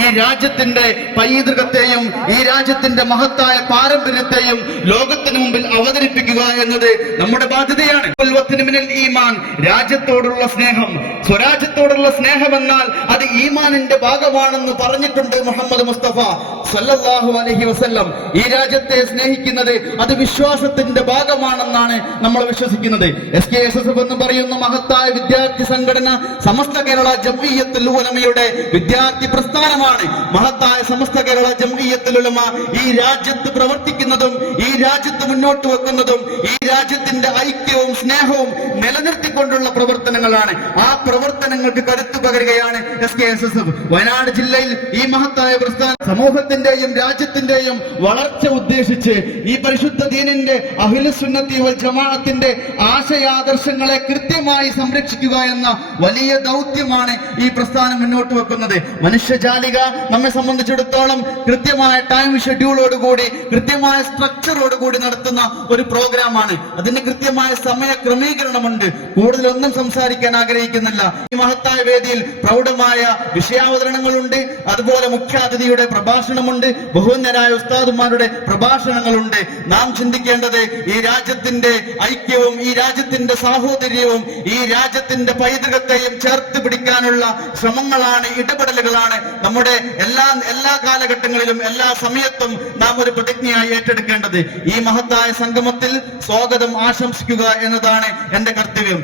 ഈ രാജ്യത്തിന്റെ പൈതൃകത്തെയും ഈ രാജ്യത്തിന്റെ മഹത്തായ പാരമ്പര്യത്തെയും ലോകത്തിന് മുമ്പിൽ അവതരിപ്പിക്കുക എന്നത് നമ്മുടെ ബാധ്യതയാണ്. ഈമാൻ, രാജ്യത്തോടുള്ള സ്നേഹം, സ്വരാജ്യത്തോടുള്ള സ്നേഹം എന്നാൽ അത് ഈമാനിന്റെ ഭാഗമാണെന്ന് പറഞ്ഞിട്ടുണ്ട് മുഹമ്മദ് മുസ്തഫ സല്ലല്ലാഹു അലൈഹി വസല്ലം. ഈ രാജ്യത്തെ സ്നേഹിക്കുന്നത് അത് വിശ്വാസത്തിന്റെ ഭാഗമാണെന്നാണ് നമ്മൾ വിശ്വസിക്കുന്നത്. SKSSF എന്ന് പറയുന്ന മഹത്തായ വിദ്യാർത്ഥി സംഘടന സമസ്ത കേരള ജംഇയ്യത്തുൽ ഉലമയുടെ വിദ്യാർത്ഥി പ്രസ്ഥാനമാണ്. മഹത്തായ സമസ്ത കേരള ജംഇയ്യത്തുൽ ഉലമ ഈ രാജ്യത്ത് പ്രവർത്തിക്കുന്നതും ഈ രാജ്യത്ത് മുന്നോട്ട് വെക്കുന്നതും ഈ രാജ്യത്തിന്റെ ഐക്യവും സ്നേഹവും നിലനിർത്തിക്കൊണ്ടുള്ള പ്രവർത്തനങ്ങളാണ്. ആ പ്രവർത്തനങ്ങൾക്ക് കരുത്തു പകരുകയാണ് SKSSF. വയനാട് ജില്ലയിൽ ഈ മഹത്തായ പ്രസ്ഥാനം സമൂഹത്തിന്റെയും രാജ്യത്തിന്റെയും വളർച്ച ഉദ്ദേശിച്ച് ഈ പരിശുദ്ധ ദീനിന്റെ അഹ്ലുസ് സുന്നത്തി വൽ ജമാഅത്തിന്റെ ആശയാദർശങ്ങളെ കൃത്യമായി സംരക്ഷിക്കുക എന്ന വലിയ ദൗത്യമാണ് ഈ പ്രസ്ഥാനം മുന്നോട്ട് വെക്കുന്നത്. മനുഷ്യജാലിക നമ്മെ സംബന്ധിച്ചിടത്തോളം കൃത്യമായ ടൈം ഷെഡ്യൂളോടുകൂടി കൃത്യമായ സ്ട്രക്ചറോടുകൂടി നടത്തുന്ന ഒരു പ്രോഗ്രാമാണ്. അതിന് കൃത്യമായ സമയ ക്രമീകരണമുണ്ട്. കൂടുതലൊന്നും സംസാരിക്കാൻ ആഗ്രഹിക്കുന്നില്ല. ഈ മഹത്തായ വേദിയിൽ പ്രൗഢമായ വിഷയാവതരണങ്ങളുണ്ട്, അതുപോലെ മുഖ്യാതിഥിയുടെ പ്രഭാഷണമുണ്ട്, ബഹുവന്യരായ ഉസ്താദുമാരുടെ പ്രഭാഷണങ്ങളുണ്ട്. നാം ചിന്തിക്കേണ്ടത് ഈ രാജ്യത്തിന്റെ ഐക്യവും ഈ രാജ്യത്തിന്റെ സാഹോദര്യവും ഈ രാജ്യത്തിന്റെ പൈതൃകത്തെയും ചേർത്ത് പിടിക്കാനുള്ള ശ്രമങ്ങളാണ്, ഇടപെടലുകളാണ് നമ്മുടെ എല്ലാ കാലഘട്ടങ്ങളിലും എല്ലാ സമയത്തും നാം ഒരു പ്രതിജ്ഞയായി ഏറ്റെടുക്കേണ്ടത്. ഈ മഹത്തായ സംഗമത്തിൽ സ്വാഗതം ആശംസിക്കുക എന്നതാണ് എന്റെ കർത്തവ്യം.